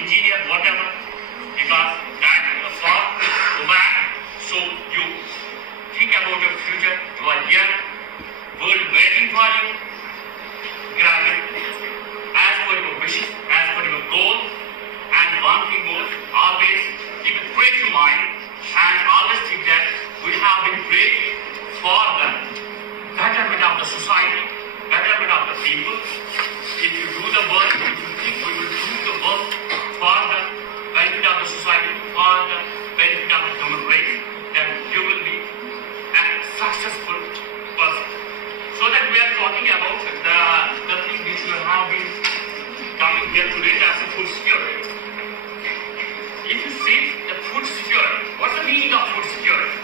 engineer, whatever, because that for go back. So you think about your future. You are young, world waiting for you. Grab it as per your wishes, as per your goal. And one thing more, always keep a grateful mind and always think that we have been praying for the betterment of the society, betterment of the people. If you do the work, if you think we will do the work for the benefit of the society, for the benefit of the human race, then you will be a successful person. So that we are talking about the thing which you have been coming here today, that's the food security. If you see the food security, what's the meaning of food security?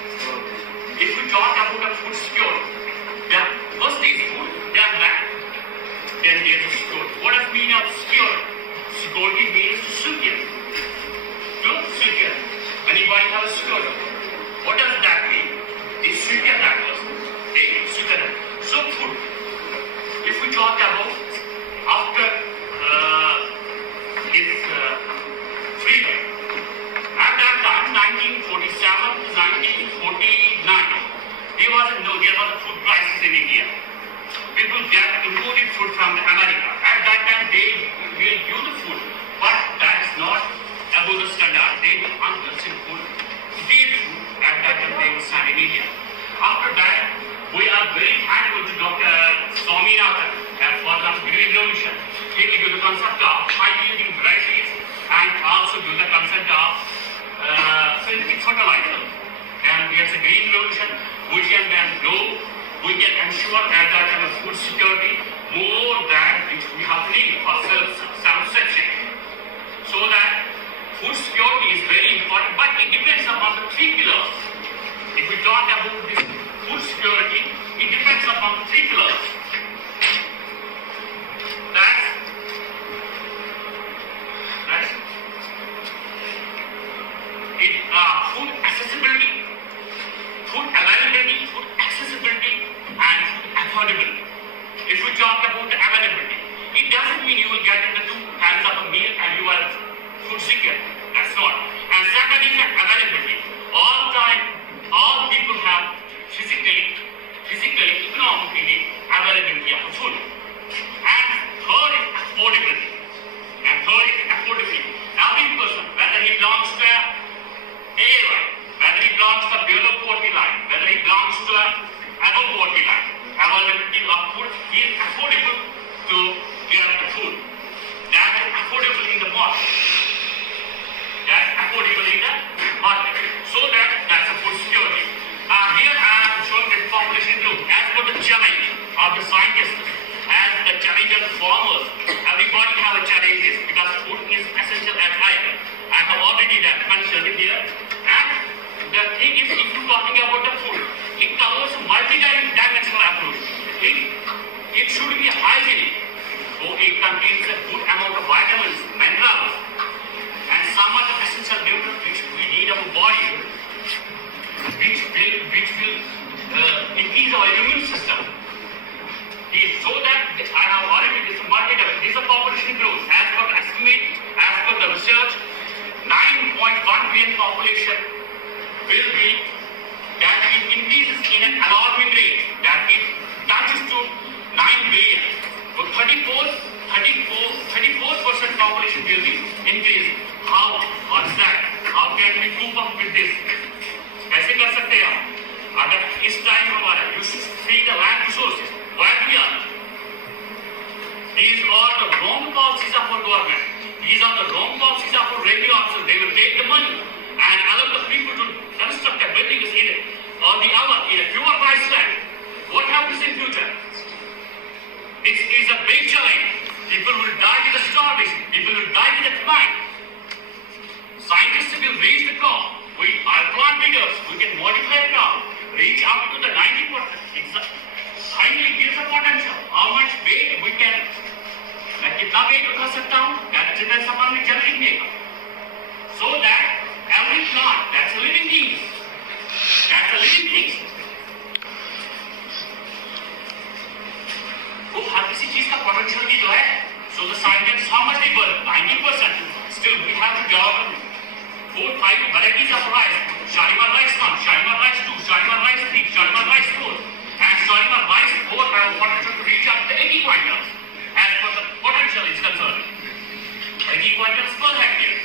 If we talk about the food security, then first is food, then land, then there's a security. What does mean of security? Security means secure. To secure. Anybody have a security? What does that mean? Is secure that person. Secure. So food. If we talk about after its freedom, at that time, 1947 to 1949, there was a food crisis in India. People get imported food from America. At that time, they will use the food, but that is not above the standard. They will unhealthy food, dead food. At that time, they will send in India. After that, we are very thankful to Dr. Swaminathan for the Green Revolution. He will give the concept of high-yielding varieties and also give the concept of synthetic fertilizer. And there's a Green Revolution. We can then grow, we can ensure that kind of food security more than which we have need for self-sufficiency. So that food security is very important, but it depends upon the three pillars. If we talk about this food security, it depends upon the three pillars. That's it, food accessibility, food availability, food accessibility, and food affordability. If we talk about the availability, it doesn't mean you will get in the 2 hands of a meal and you are food secure. That's not. And second is the availability. All time, all people have physically, economically availability of food. And third is affordability. Every person, whether he belongs to a area, whether he belongs to a below poverty line, whether he belongs to a above poverty line, availability of food, he is affordable to get the food. That is affordable in the market. So that's a food security. Here I am showing the population growth. As for the challenge of the scientists, as the challenge of the farmers, everybody have a challenges because food is essential as item. I have already mentioned it here. And the thing is, if you're talking about the food, it covers multi-dimensional approach. It should be hygienic. So it contains a good amount of vitamins, minerals, and some of the essential nutrients which we need our body, which will increase our immune system. So that I have already this is a population growth. As per the estimate, as per the research, 9.1 billion population will be that it increases in an alarming rate, that it touches to 9 billion. So 34% population will be increasing. How? What's that? How can we cope up with this? कैसे कर सकते हैं हम? अगर इस time हमारा you should free the land resources. Where we are? These are the wrong policies of our government. These are the wrong policies of our revenue officers. They will take the money and allow the people to construct a building in it or the other in a pure rice land. What happens in future? This is a big challenge. People will die with the starvation. People will die with the famine. Scientists will raise the crop. We are plant breeders. We can modify the crop, reach out to the 90%. It's a highly gives a potential. How much weight we can, मैं कितना weight उठा सकता हूँ? That depends upon the genetic makeup. So that every plant, that's a living thing. That's a living thing. तो हर किसी चीज का potential भी तो है. So the scientists, how much they burn? 90%. Still we development. 4-5 varieties of rice. Shalimar rice 1, Shalimar rice 2, Shalimar rice 3, Shalimar rice 4. And Shalimar rice 4 have a potential to reach up to 80 quintals. As per the potential is concerned. 80 quintals per hectare.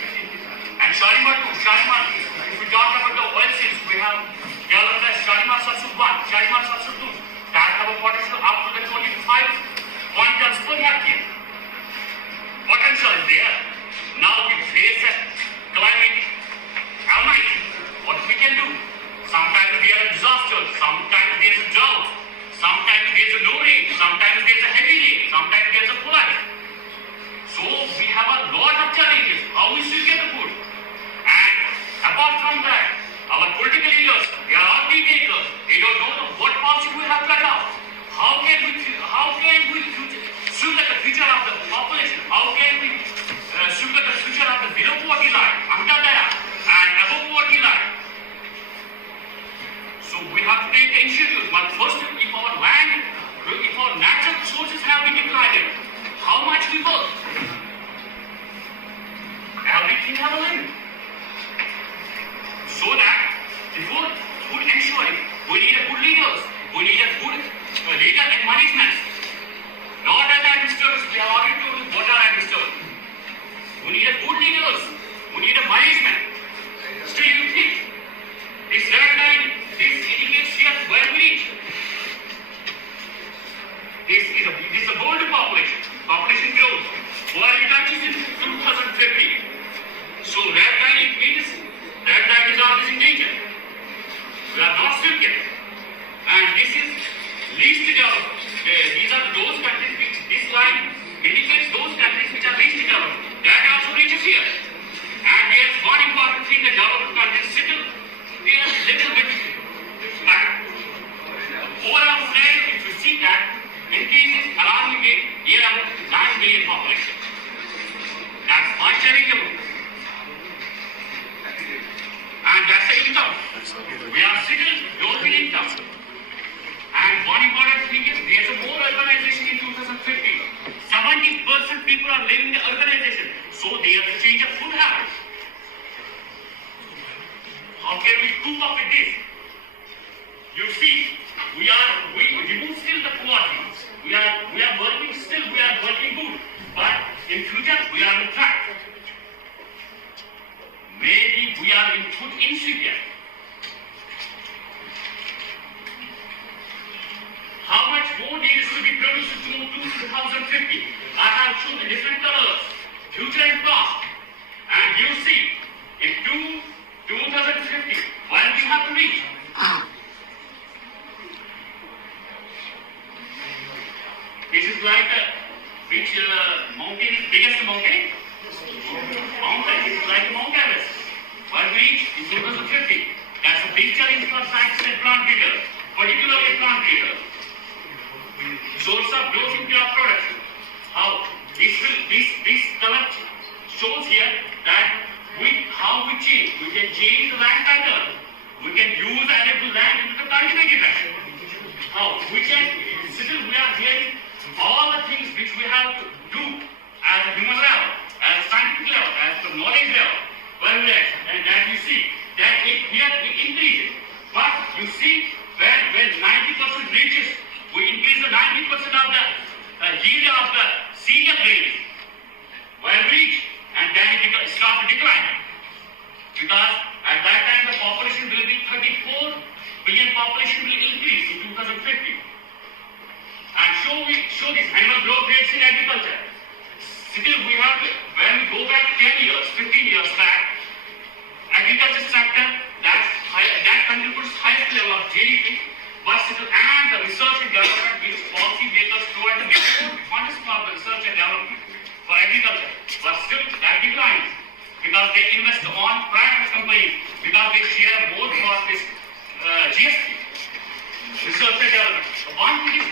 And Shalimar 2, Shalimar, if we talk about the oilseeds, we have developed as Shalimar Sarsu 1, Shalimar Sarsu 2. That have a potential up to the 25 quintals per hectare. Potential is there. Now we face a climate almighty. What we can do? Sometimes there are disasters, sometimes there is a drought, sometimes there is a no rain, sometimes there is a heavy rain, sometimes there is a flood. So we have a lot of challenges. How we should get the food? And apart from that, our political leaders, they are all tea makers. They don't know what policy we have to adopt. How can we look at the future of the population? How can we look at the future of the below poverty line, under that, and above poverty line? So we have to take the initiative. But first, if our land, if our natural resources have been degraded, how much we work? Everything have a limit. So that before food ensuring, we need a good leaders. We need a good leader and management. Not as administrators, we have already told you what are administrators. We need a good leaders. We need a management. Still you think this red line, this indicates here where we reach. This is a bold population. Population growth. Where it touches in 2050. So red line it means red line is always in danger. We are not still yet. And this is least developed. These are those countries which this line indicates those countries which are least developed. That also reaches here. And there's one important thing, the developed countries still they are little bit back. Overall scenario, if you see that increases alarmingly year about 9 million population. That's much challenging. And that's the income. We are still low in income. And one important thing is there's a more urbanization in 2050. 70% people are living in the urbanization. So they have to change their food habits. How can we cope up with this? You see, we remove still the poverty. We are working still, we are working good. But in future, we are on track. Maybe we are in food insecure. How much more needs to be produced to 2050? I have shown the different colors, future and past. And you see, in 2050, when we have to reach. This is like which mountain is biggest mountain? Mountain. This is like Mount Everest. When we reach in 2050, that's a big challenge for scientists and plant breeders, particularly plant breeders. Source of growth in crop production. How this color shows here that how we change. We can change the land pattern. We can use arable land into the cultivated land. How we can still we are hearing all the things which we have to do as a human level, as a scientific level, as the knowledge level. Well, and that you see that it increases. But you see when 90% reaches, we increase the 90% of the yield of the cereal grains. Well reached, and then it starts to decline. Because at that time the population will be 34 billion population will increase in 2050. And show this annual growth rates in agriculture. Still we have, when we go back 10 years, 15 years back, agriculture sector that contributes highest level of GDP, but still, and the research and development which policy makers provide the minimum funds for the research and development for agriculture, but still that declines because they invest on private companies because they share more for this GST, research and development. One thing is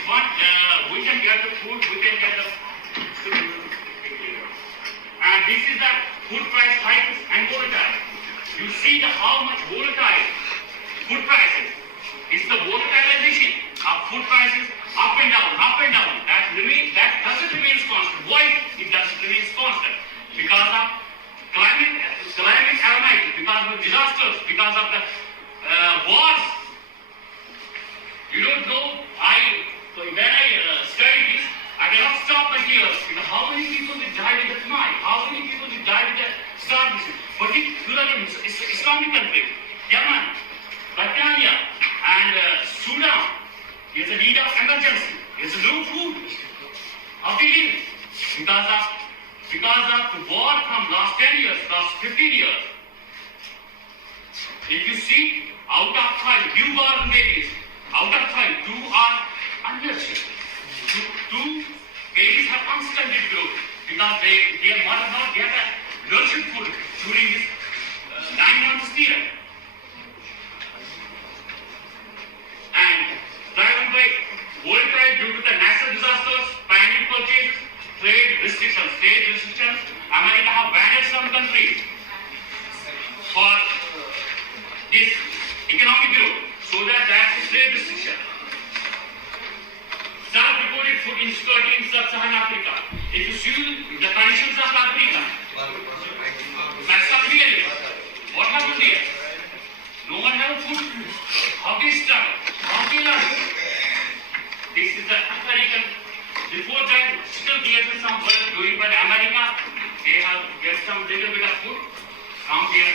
we can get the food, we can get the and this is the food price hikes and volatile. You see how much volatile food prices. It's the volatilization of food prices up and down. That doesn't remain constant. Why it doesn't remain constant? Because of climate of disasters, because of the wars. You don't know, when I studied this, I cannot stop my tears. Because how many people will die with the Khmer? How many people will die with the starvation? Particularly Islamic countries, Yemen, Bactria, and Sudan. There's a need of emergency. There's no food. How they live? Because of the war from last 10 years, last 15 years. If you see, out of 5 newborn babies, out of 5, 2 are unnatural. Two babies have constantly growth because their mother not get a nourishing food during this 9 months period. And driven by worldwide due to the natural disasters, panic purchases, trade restrictions, America have banned some countries for this economic growth, so that's a trade restriction. Self-reported food insecurity in sub-Saharan Africa. If you see the conditions of Africa, that's not real. What happened there? No one has food. How they struggle? How they learn? This is the African. Before that, still there is some work doing by America. They have get some little bit of food from their